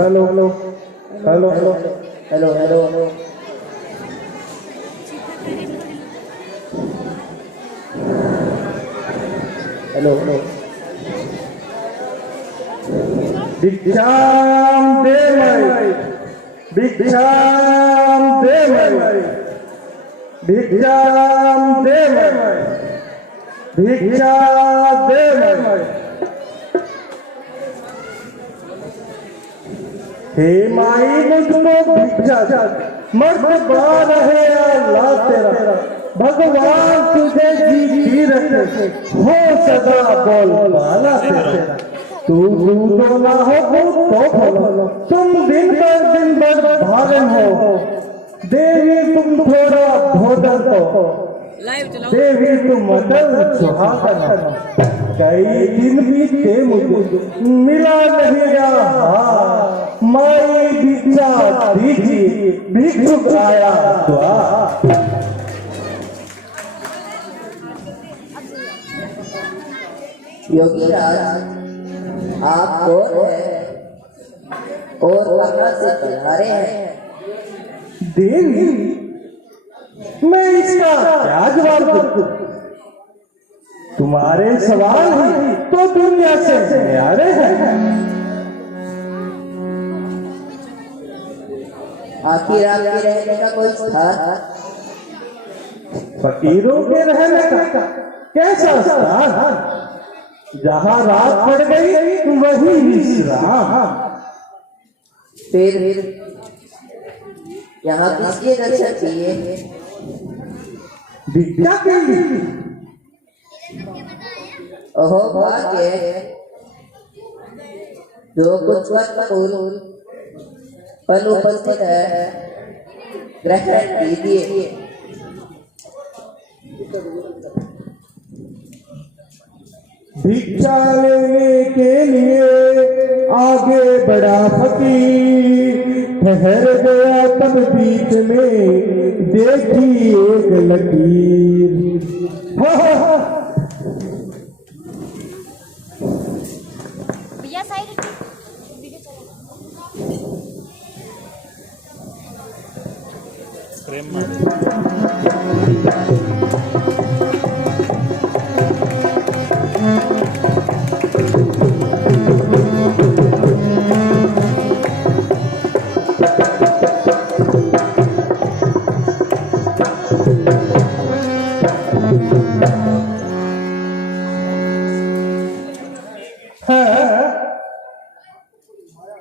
Hello hello hello hello hello hello hello hello भिक्षाम देवै भिक्षाम देवै भिक्षाम देवै भिक्षा देवै। हे माई मुझको भिक्षा मर्द बड़ा रहे अल्लाह तेरा, भगवान तुझे जी रखे हो सदा बोल वाला तेरा। तू दूधो ना हो तो बोलो, तुम दिन भर भागन हो। देवी तुम थोड़ा भोजन तो, देवी तुम अटल सुहागन हो। कई दिन बीते मुझे मिला नहीं रहा, माई भिक्षा दीजिए भिक्षुक आया द्वार। योगीराज आप कौन है और कहाँ से पधारे हैं? देवी मैं इसका क्या जवाब दूं? तुम्हारे सवाल ही तो दुनिया से न्यारे हैं। आखिर आपके रहने का कोई स्थान? फकीरों के रहने का कैसा स्थान? जहाँ रात पड़ गई वही विश्राम। फिर यहाँ किसकी रक्षा चाहिए? भिक्षा के लिए। ओहो भाग्य, जो कुछ फूल फल उपस्थित है ग्रहण कीजिए। भिक्षा लेने के लिए आगे बढ़ा फकीर, ठहर गया तब बीच में देखी एक लकीर। भैया साइड प्रेम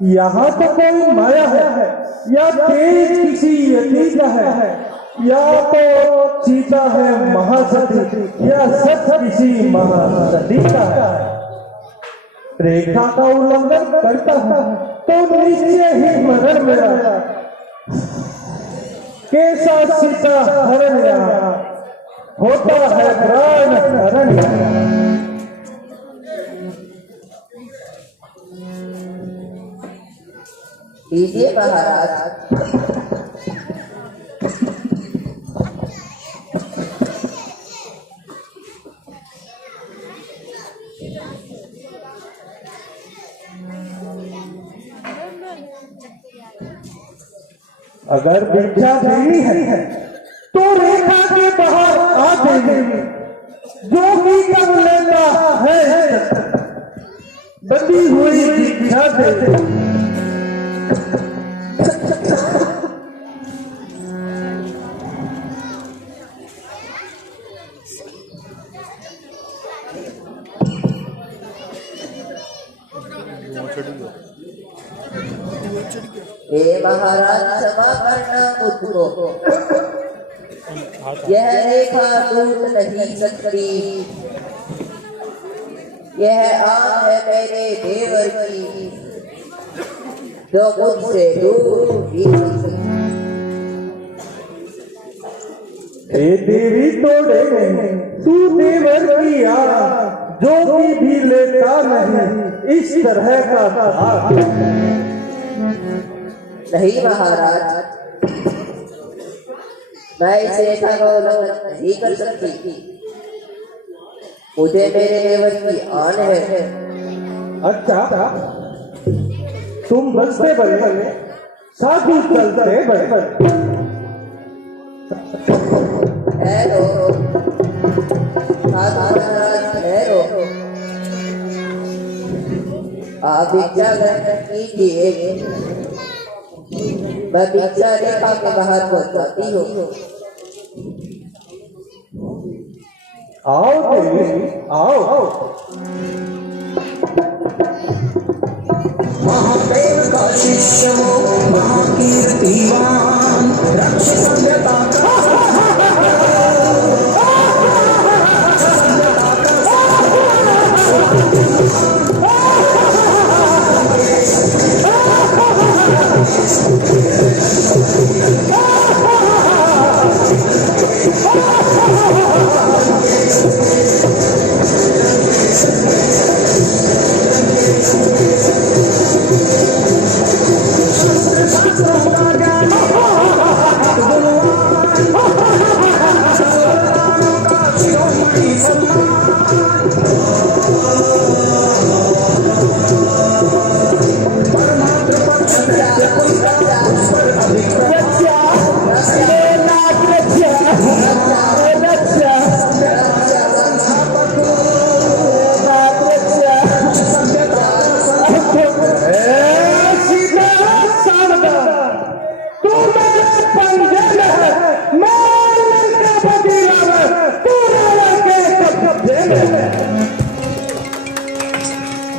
यहाँ तो कोई माया है या तेज किसी यति का है, या तो सीता है महासती या सच किसी महासती का है। रेखा का उल्लंघन करता है तो निश्चय ही मरण मेरा, कैसा सीता हरण होता है प्राण हरण। लीजिए महाराज। अगर भिक्षा देनी है तो रेखा के बाहर आ जाइए, जो भी कर लेता है बंदी हुई भिक्षा दे। हे महाराज क्षमा करना मुझको, यह रेखा टूट नहीं सकती। यह आग है मेरे देवर की, जो मुझसे दूर ही नहीं सकती। हे देवी तोड़े नहीं तू देवर की आग, जो भी लेता नहीं इस तरह का हाथ। नहीं महाराज, मैं इस रेखा का उल्लंघन नहीं कर सकती। मुझे मेरे देवर की आन है। अच्छा, तुम बसते बने साधु चलते बने। ठहरो महाराज, ठहरो। आप भिक्षा ग्रहण कीजिए, मैं भिक्षा रेखा के बाहर पहुंचाती हूँ। आओ देवी, आओ। महादेव का शिष्य हो, महाकीर्तिवान, रक्ष सभ्यता का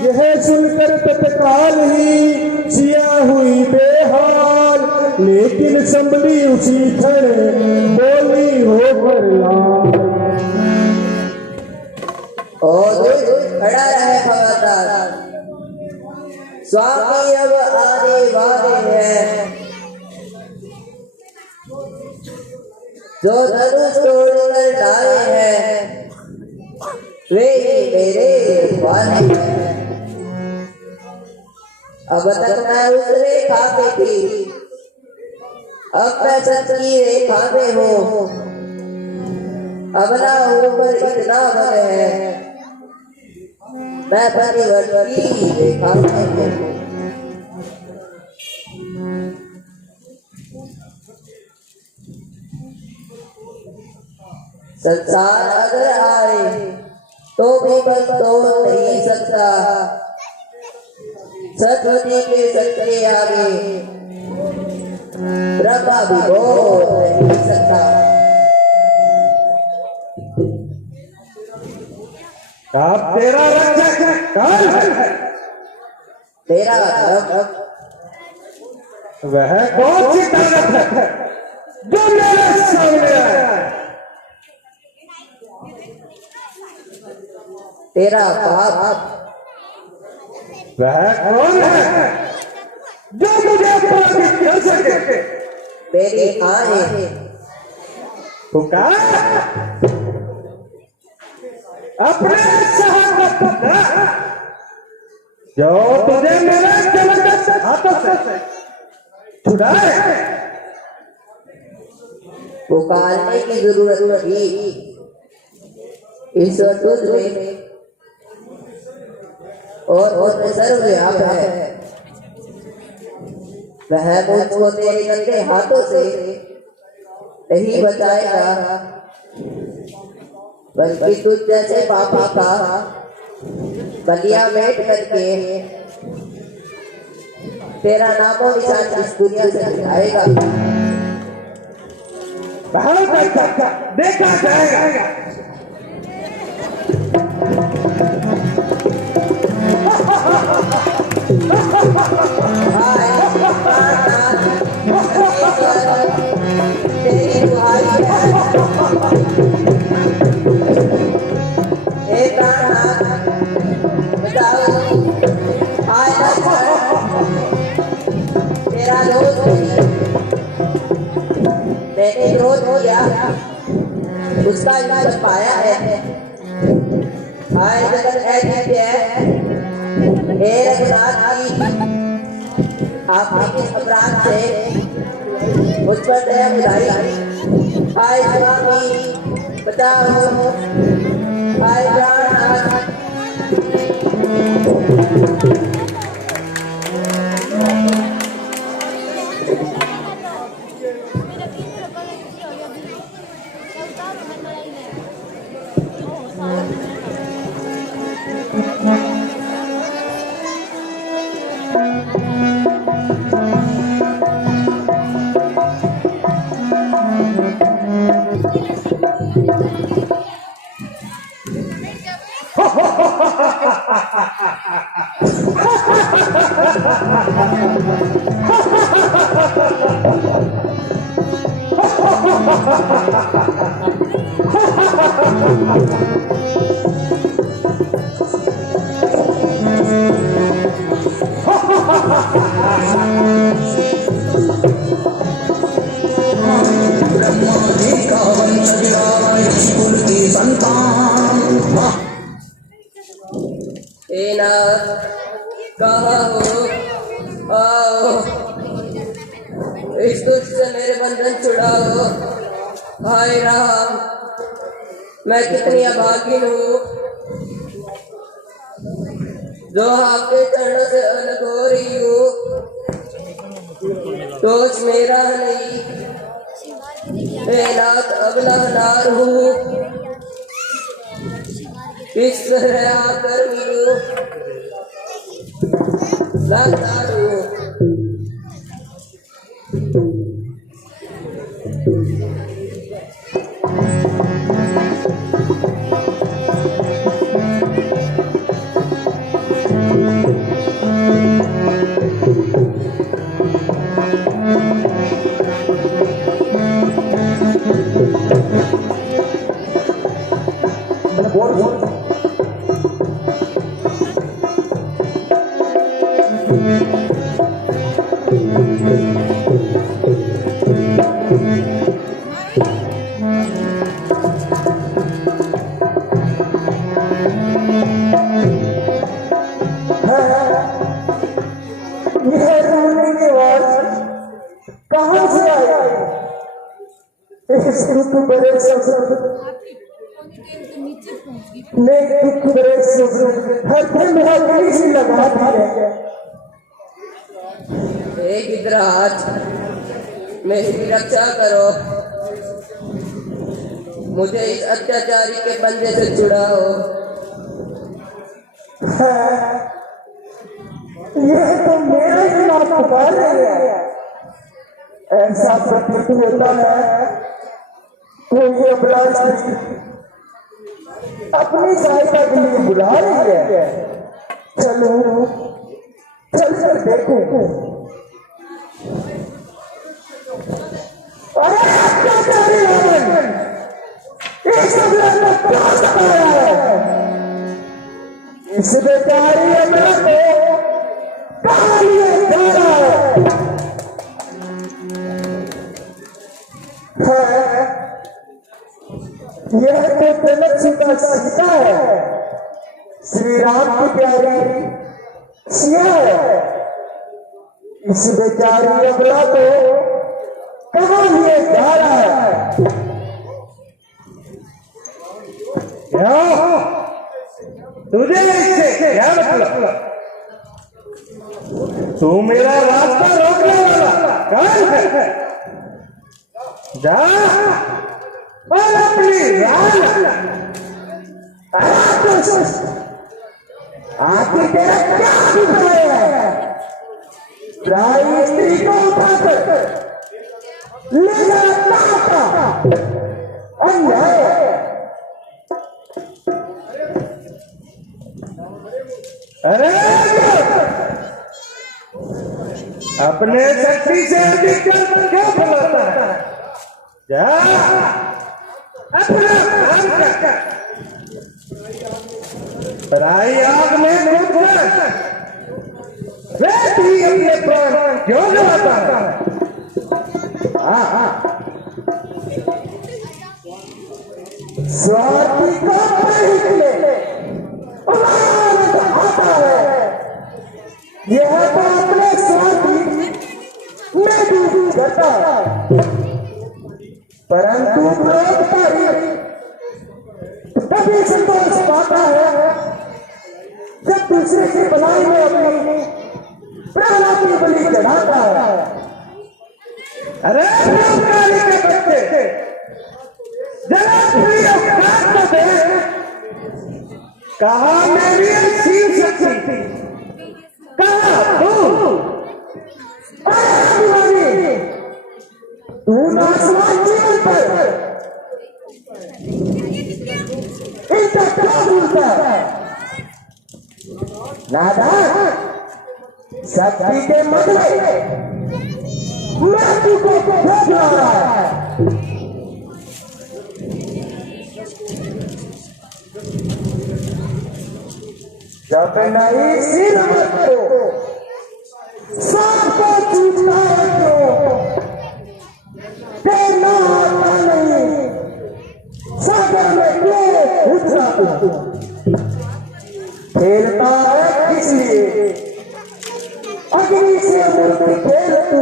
यह सुनकर तत्काल ही जिया हुई बेहाल, लेकिन संभली उसी क्षण बोली होकर लाल। खड़ा रहे खबरदार, स्वामी अब आने वाले हैं। जो धनुष तोड़कर डाले हैं वे ही मेरे वाले हैं। अब तक मैं उस रेखा पे थी, अब मैं सच की रेखा में हूँ। अब ना होकर इतना बल है, मैं परिवर्तन की रेखा में हूँ। संसार अगर आए तो भी बल तोड़ नहीं सकता, सत्वती के सत्य आगे ब्रह्मा भी बोल नहीं सकता। आप तेरा रक्षक कौन है? तेरा रब वह कौन सी ताकत है जो मेरे सामने है? तेरा बाप वह कौन है जो मुझे पराजित कर सके? तेरी आंखें पुकार अपने शहादत का, जो तुझे मेरे जबरदस्त हाथों से छुड़ाए। पुकारने की जरूरत थी, ईश्वर तुझ में और सर्वव्याप है। वह मुझको तेरे गंदे हाथों से नहीं बचाएगा, बल्कि तुझ जैसे पापा का बलिया मेट करके तेरा नामो निशान इस दुनिया से मिटाएगा। देखा जाएगा। तेरी दुहाई है, बताओ तेरा रोज मैंने रोज किया, उसका इलाज पाया है। आए जगत ऐसी है, हे रघुनाथ जी, आपने किस अपराध से मुझ पर दया बुलाई? आए स्वामी बताओ, आए प्राण ब्रह्मादि का वंश विराय कुल की संतान। हे नाथ कहाँ हो, आओ इस दुष्ट से मेरे बंधन छुड़ाओ। हाय राम, मैं कितनी अभागिन हूँ जो आपके चरणों से अलग हो रही हूँ। दोष मेरा नहीं, हे नाथ अगला नार हूँ, इस तरह आकर मिलो लाचार हूँ। कहाँ से आया इस दुख भरे शब्द ने दुख भरे शब्द हर मेरा गली से लगा दिया। हे गिद्धराज मेरी रक्षा करो, मुझे इस अत्याचारी के पंजे से छुड़ाओ। यह तो मेरा ही नाम पुकार रही है। ऐसा प्रतीत होता है कोई अपराध अपनी सहायता के लिए बुला रही है। चलो चल कर देखो। अरे अत्याचारी रावण, इस अपराध को क्या सताया है? इस बेचारी अमृत को कहाँ लिए जा रहा है? यह तो जनक सीता सीता है, श्री राम की प्यारी सिया है। इस बेचारी अबला को कहाँ लिए जा रहा है? तुझे इससे क्या मतलब? तू मेरा रास्ता रोकने वाला कौन है? जा और अपनी आखिर तेरा क्या अभिप्राय है? प्राय स्त्री को उठाकर ले जाता अन्याय। अरे अपने शक्ति से अधिक क्यों बोलता है? जा अपना काम कर। पराई आग में कूदकर बेटी अपने प्राण क्यों गवाता है? स्वार्थी को निकले आता है। यह तो अपने स्वार्थी में डूब जाता है, परंतु क्रोध का ही तभी संतोष पाता है जब दूसरे की भलाई में अपनी प्राणों की बलि चढ़ाता है। अरे प्रेमकारी के बच्चे, जरा प्रिय औकात तो दे। कहा मेरी शिव शक्ति, कहा तू नासवान जीवन पर इनका क्या दूसरा नादान शक्ति के बदले मृत्यु को खोज रहा है। जब नहीं सिर मत को सांप को छूटता है कहना आता नहीं सागर में क्यों उठता खेलता है किस लिए अग्नि से मूर्ति खेल तू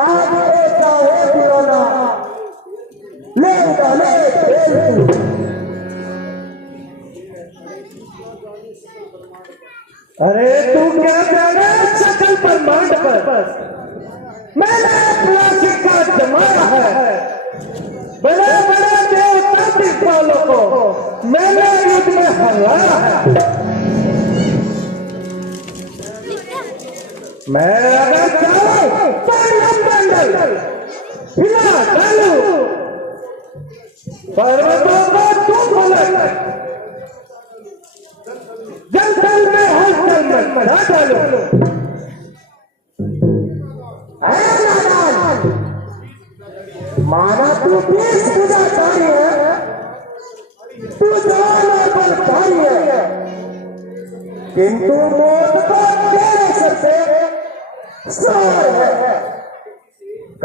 आज होता है पुराना लेगा ले खेल तू। अरे तू क्या जाने सकल ब्रह्मांड पर मैंने अपना सिक्का जमाया है। बड़े बड़े देवता दिग्पालों को मैंने युद्ध में हराया है। मैं अगर चाहूं तो मंडल हिला डालूं, पर्वतों को तू बोले जंगल में हलचल में मचा डालो। माना तू देश पूजाकारी है, तू जवान और बलशाली है, किंतु मौत को तेरे सर से सवार है।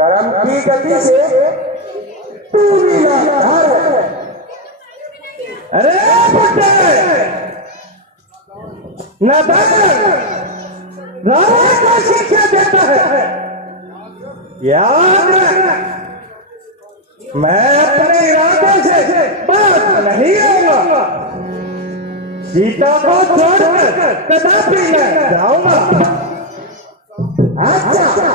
कर्म की गति से तू लीलाधार है। अरे बुड्ढे नादान रावण को शिक्षा देता है। याद रख, मैं अपने इरादे से बात नहीं आऊंगा। सीता को छोड़कर कदापि न जाऊंगा। अच्छा,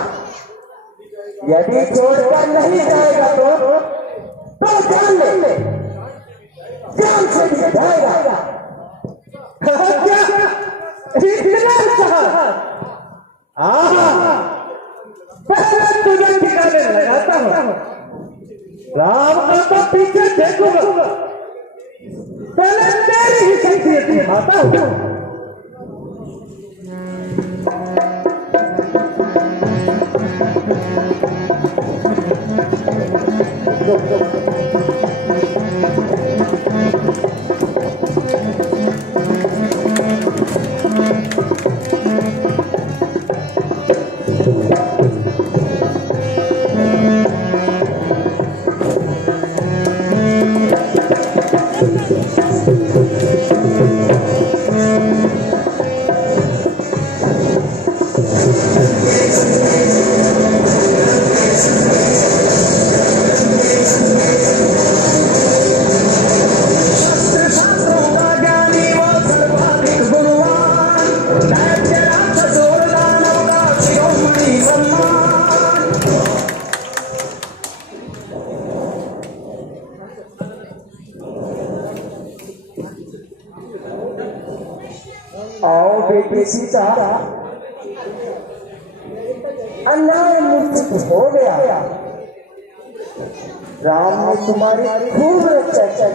यदि छोड़कर नहीं जाएगा तो जान ले, जान से भी जाएगा। पहले तुझे ठिकाने लगाता हूं, राम का तो पीछे देखूंगा, पहले तेरी ही शक्ति दिखाता हूं। आओ बेटी सीता, अन्याय मूर्छित हो गया। राम ने तुम्हारी खूब रक्षा की।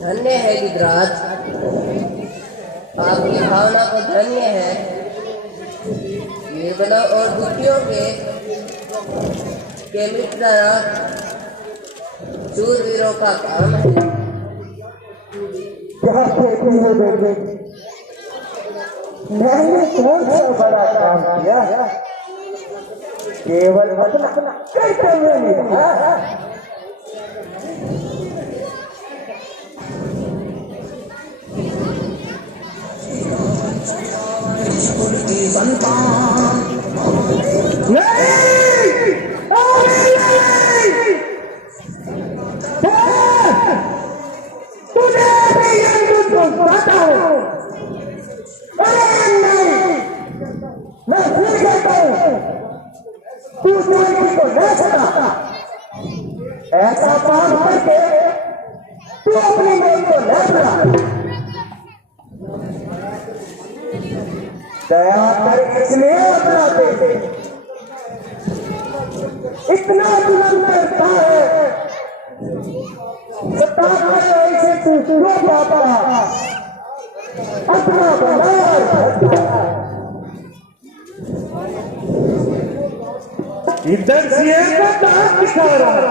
धन्य है गिरिराज, आपकी भावना को धन्य है। निर्बलों और दुखियों के मित्र शूरवीरों का काम है। क्या कहती हो बेटे, मैंने कौन सा बड़ा काम किया? केवल अपना कर्तव्य निभाया। नहीं, पास करके तू अपनी मौत को न बुला। दया कर इसलिए अपना दे, इतना जुल्म करता है, सताकर ऐसे तू क्यों पाता अपना बना। इधर से दांत दिखा रहा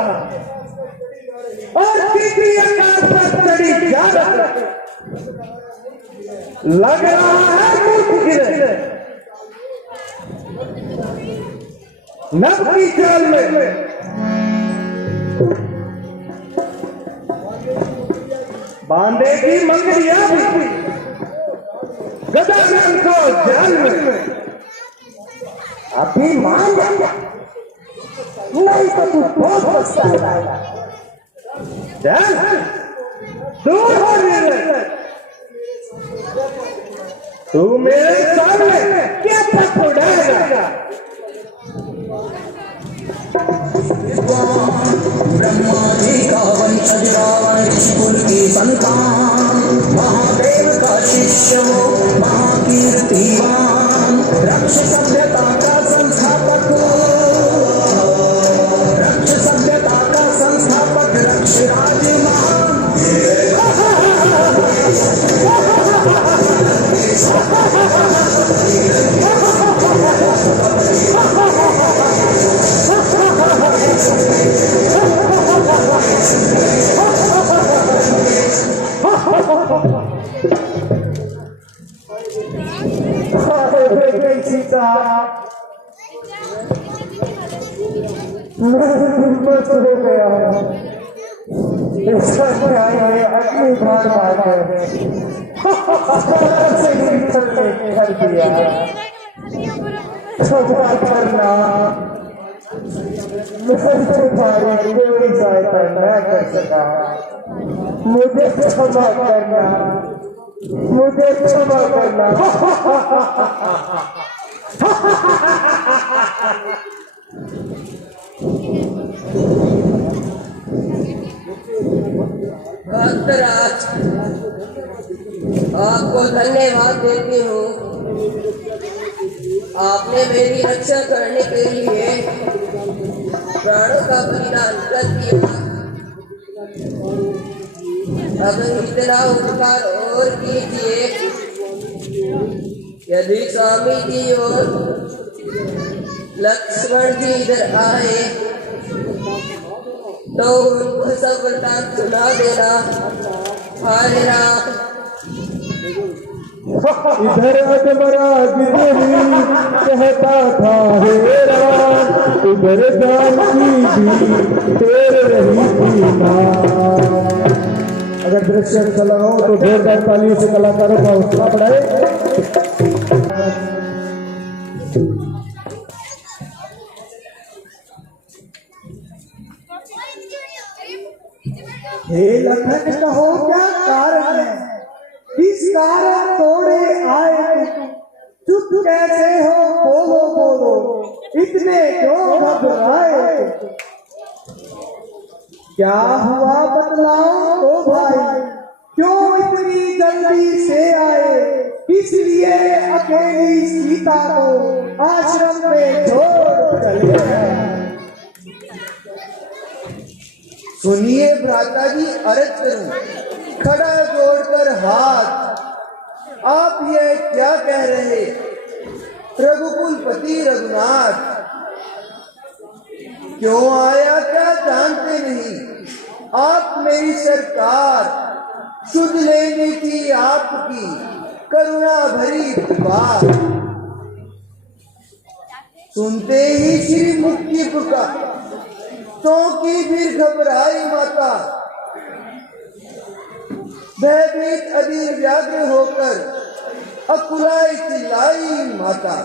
और तीसरी आकाश पर चढ़ी जा रहा, लग रहा है मुझ गिरे नभ की चाल में। बांधेगी मंगलिया भी गदाधर को जाल में। अभी मान जा, नहीं तो तू बहुत पछताएगा। दूर हो मेरे, तू मेरे सामने क्या तक उड़ाएगा। ब्रह्मा जी का वंशज रावण ऋषिकुल की संतान, महादेव का शिष्य वो महाकीर्तिवान, रक्ष सभ्यता का संस्थापक, रक्ष सभ्यता का संस्थापक, रक्ष राज महान। मस्त हो गया ऐसा न्याय है अग्नि भार मार से निकलने कर दिया। क्षमा करना, मैं तुम्हारी कोई सहायता न कर सका, मुझे क्षमा करना, मुझे क्षमा करना। भक्तराज, आपको धन्यवाद देती हूँ। आपने मेरी रक्षा करने के लिए प्राणों का बलिदान कर दिया। अब इतना उपकार और कीजिए, यदि स्वामी जी और लक्ष्मण जी इधर आए तो उनको सब वृतांत सुना देना। हरे राम। इधर अजमराज देवी कहता था हे राम, उधर जानकी भी तेरे रही थी मां। अगर दृश्य अच्छा लगा हो तो जोरदार तालियों से कलाकारों का हौसला बढ़ाए। हे लखन कहो क्या कारण है, किस कारण तोड़े आए तुम, चुप कैसे हो बोलो बोलो, इतने क्यों घबराए। क्या हुआ बतलाओ तो भाई, क्यों इतनी जल्दी से आए, किस लिए अकेली सीता को आश्रम में छोड़ चले गए। सुनिए भ्राता जी, अर्ज करूं खड़ा जोड़कर हाथ, आप ये क्या कह रहे। रघुकुलपति रघुनाथ क्यों आया क्या जानते नहीं, आप मेरी सरकार, सुध लेनी थी आपकी करुणा भरी पुकार। सुनते ही श्री मुख की पुकार, तो की फिर घबराई माता, भयभीत अधीर व्याग्र होकर अकुलाई चिल्लाई माता।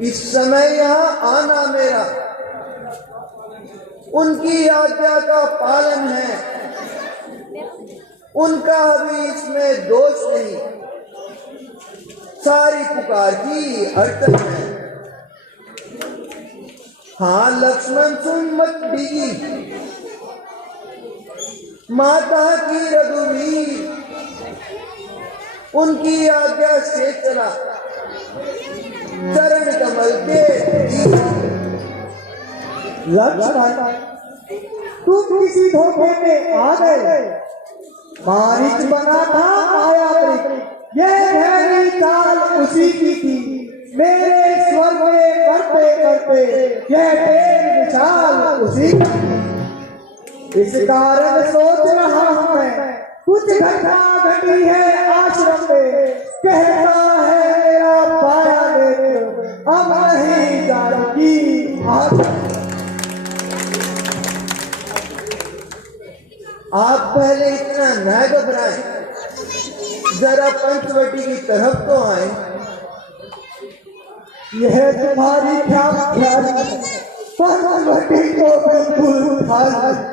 इस समय यहाँ आना मेरा उनकी आज्ञा का पालन है, उनका भी इसमें दोष नहीं, सारी पुकार की अर्थन है। हाँ लक्ष्मण सुन मत डिगी, माता की रघुवीर उनकी आज्ञा से चला, चरण कमल के लक्ष्मण तुम किसी धोखे में आ गए। मारीच बना था माया कृत, ये गहरी चाल उसी की थी। मेरे स्वर्ग में करते करते यह ढेर विशाल उसी की। इस कारण सोच रहा हूं मैं, कुछ घटना घटी है आश्रम में। कहता है मेरा पाया देख, अब नहीं जानकी आप पहले इतना न घबराएं, जरा पंचवटी की तरफ तो आए। यह तुम्हारी क्या ख्याल है, पंचवटी को बिल्कुल खाली।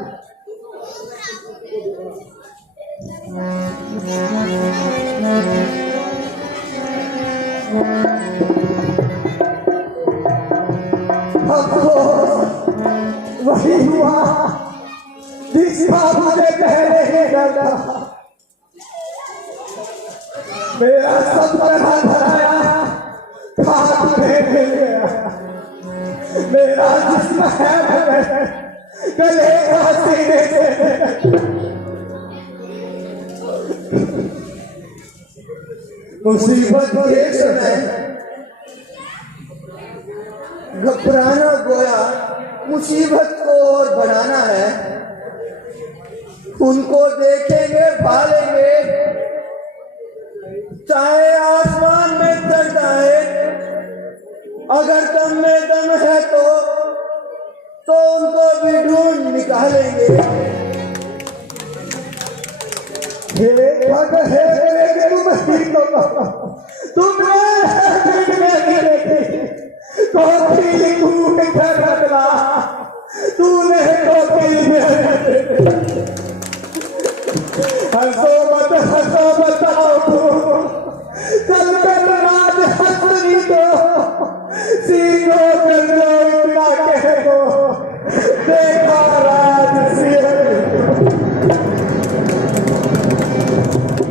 वही हुआ जिसका मुझे पहले ही डर था। मेरा सब तरह धराया खाक में मिल गया। मेरा जिस्म है गले का सीने से। मुसीबत के समय घबराना गोया मुसीबत को और बढ़ाना है। उनको देखेंगे भालेंगे, चाहे आसमान में चढ़ जाए, अगर दम में दम है तो उनको भी ढूंढ निकालेंगे। तूने हंसो बताओ कल कर राज हंसनी तो सीखो कर लो इतना कह दो, देखा राज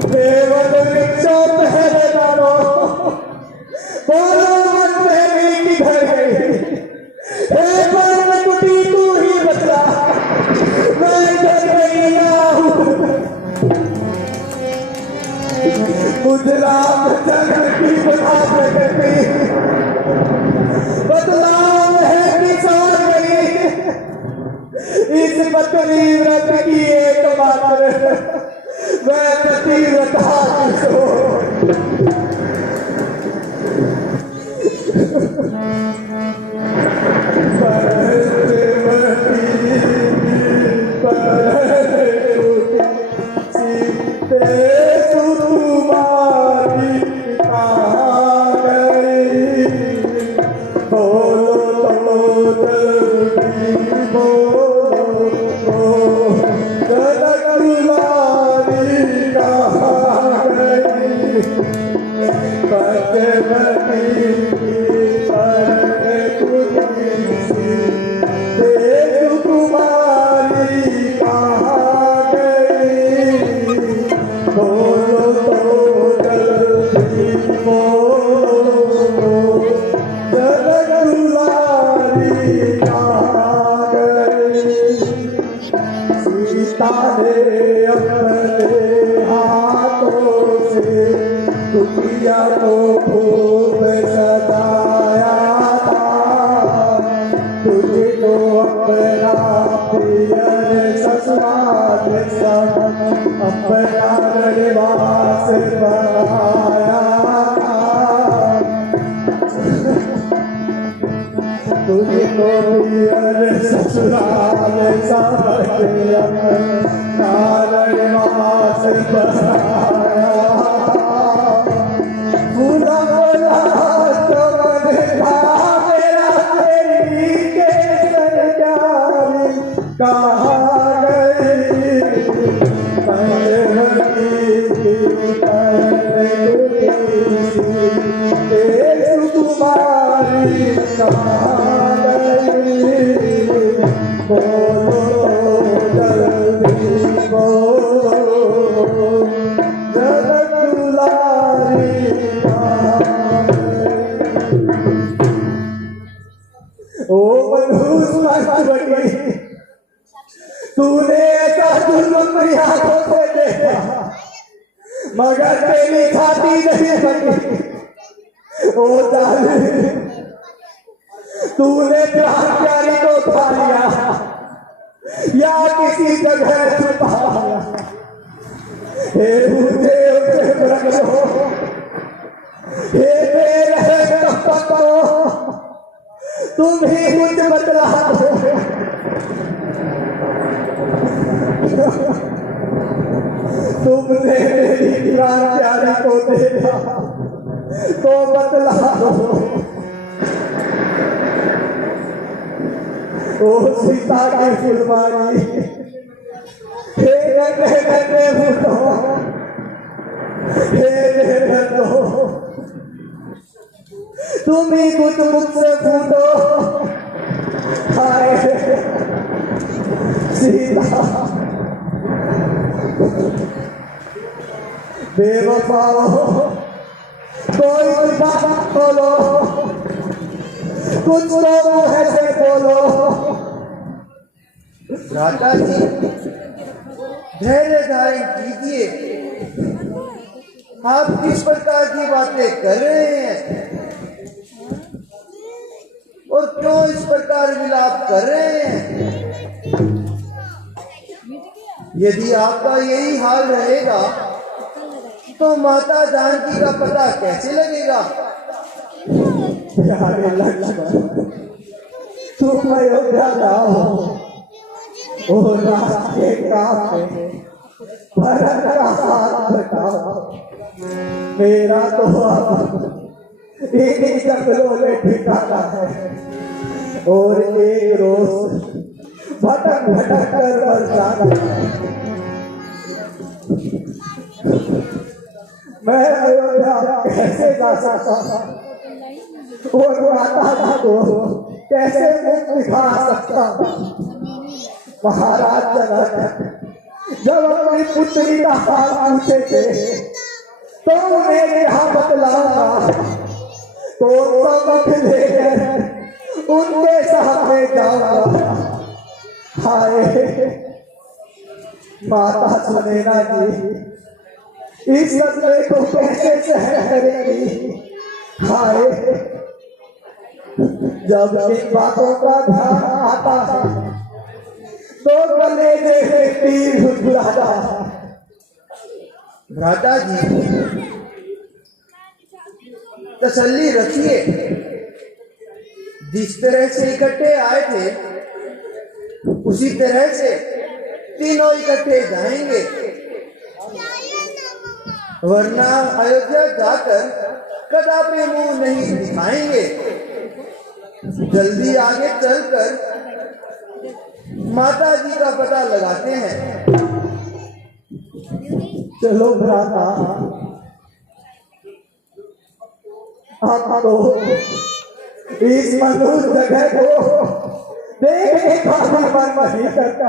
देवल निचो पहरेदारो, बोलो मत पहली किधर गई। हे पवन कुटी तू ही बता, मैं इधर गई हूँ। गुजरात जन्म की प्रगति बदलाव है किसान गई। इस पत्नी व्रत की एक मात्र वह पतिव्रता किशोर। तुम्हारी बोलो जल्दी बोलो जगत दुलारी ओ मनुष्य तूने ऐसा जुल्म मेरी आंखों से देखा मगर तेरी छाती नहीं फटी। ओ जालिम तूने प्यारी को खा लिया या किसी जगह छुपाया। हे मुझे उसे रख लो, हे मेरे पत्तो तुम ही कुछ बतला दो। तुमने मेरी प्यारी को देखा तो बतला दो। ओ सीता की फुलवारी हे गंदे फूटो हे गंदो तुम ही कुछ मुझसे फूटो। हाय सीता बेवफाओ कोई बात बोलो कुछ तो मुँह से बोलो। भ्राता जी धैर्य धारण कीजिए। आप किस प्रकार की बातें कर रहे हैं और क्यों इस प्रकार विलाप कर रहे हैं? यदि आपका यही हाल रहेगा तो माता जानकी का पता कैसे लगेगा? प्यारे लक्ष्मण तुम अयोध्या जाओ और रास्ते काफे भरत का हाथ बताओ। मेरा तो अब इन्हीं जंगलों में ठिकाना है और एक रोज भटक भटक कर मर जाना है। मैं अयोध्या कैसे जा सकता और माता को कैसे मुख दिखा सकता? महाराज जनक जब अपनी पुत्री का हाल पूछे थे तो उन्हें यहाँ बतलाऊंगा तो सबक लेकर उनके सामने जाऊंगा। हाय माता सुनैना जी इस सदमे को कैसे सहन करेगी? हाय जब इन बातों का ध्यान आता है तो गले में तीर घुसलाता है। भ्राता जी तसल्ली रखिए। जिस तरह से इकट्ठे आए थे उसी तरह से तीनों इकट्ठे जाएंगे, वरना अयोध्या जाकर कदापि मुंह नहीं दिखाएंगे। जल्दी आगे चलकर माता जी का पता लगाते हैं। चलो भ्राता आपको इस मनुष्य जगह को देखने का मन नहीं करता।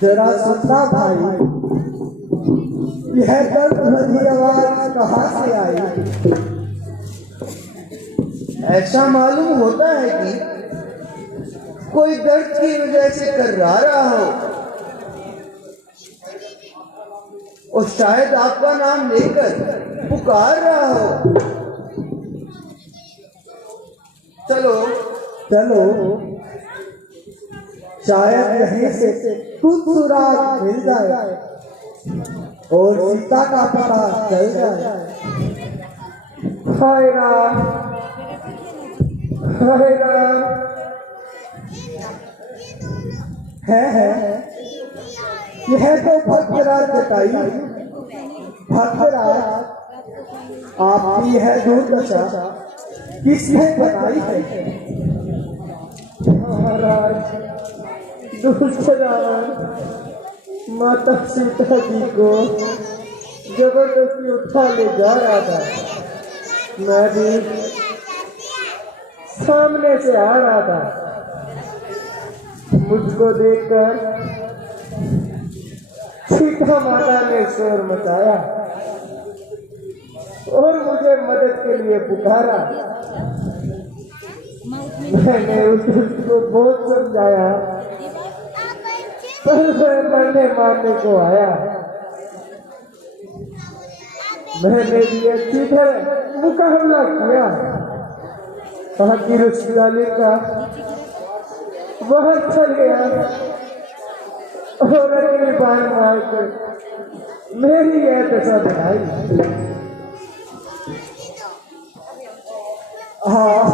जरा सुनना भाई, यह दर्द भरी आवाज कहाँ से आई? ऐसा मालूम होता है कि कोई दर्द की वजह से कर्रा रहा हो। और शायद आपका नाम लेकर पुकार रहा हो। चलो चलो, शायद यहीं से कुछ सुराग मिल जाए और सीता का पता चल जाए। हाय राम, हाय राम। है यह तो भक्तराज जटाई। भक्तराज, आपकी है दुर्दशा किसने बनाई है? महाराज, दुष्टरावण माता सीता जी को जबरदस्ती उठा ले जा रहा था। मैं भी सामने से आ रहा था। मुझको देखकर सीता माता ने शोर मचाया और मुझे मदद के लिए पुकारा। मैंने उसको बहुत समझाया, पर मैं मरने मारने को आया। मैंने भी अच्छी तरह मुकाबला किया। बाकी रुस्वाली का वह चल गया और अगली बार मारकर मेरी यह दशा बनाई। हाँ,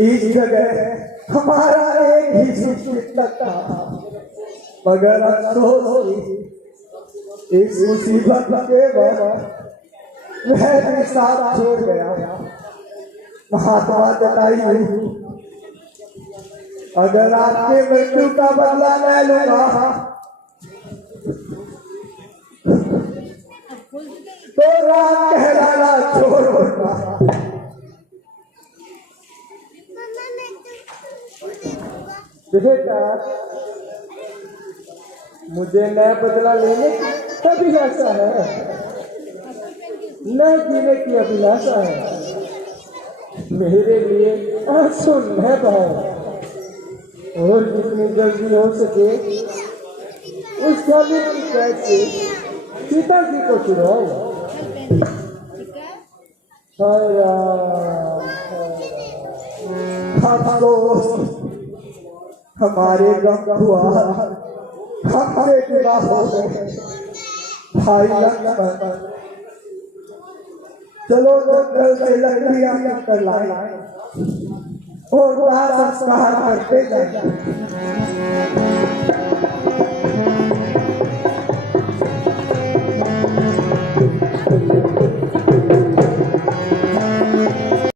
इस जगह हमारा एक ही सुचित था, मगर अफसोस इस मुसीबत के बाद वह भी साथ छोड़ गया। महात्मा जटाई, अगर आपके मृत्यु का बदला मैं लूंगा तो राम कहलाना छोड़ूंगा। बेटा, मुझे न बदला लेने की अभिलाषा है, न जीने की अभिलाषा है। मेरे लिए आंसू न बहाओ और जितनी जल्दी हो सके उस जाने की कैद से सीता जी को छुड़ाओ। हाय राम, अफसोस हमारे गम हुआ, हमारे विवाह हो गए। भाई लक्ष्मण, चलो जंगल से लकड़ियां कर लाए और संस्कार करते जाए।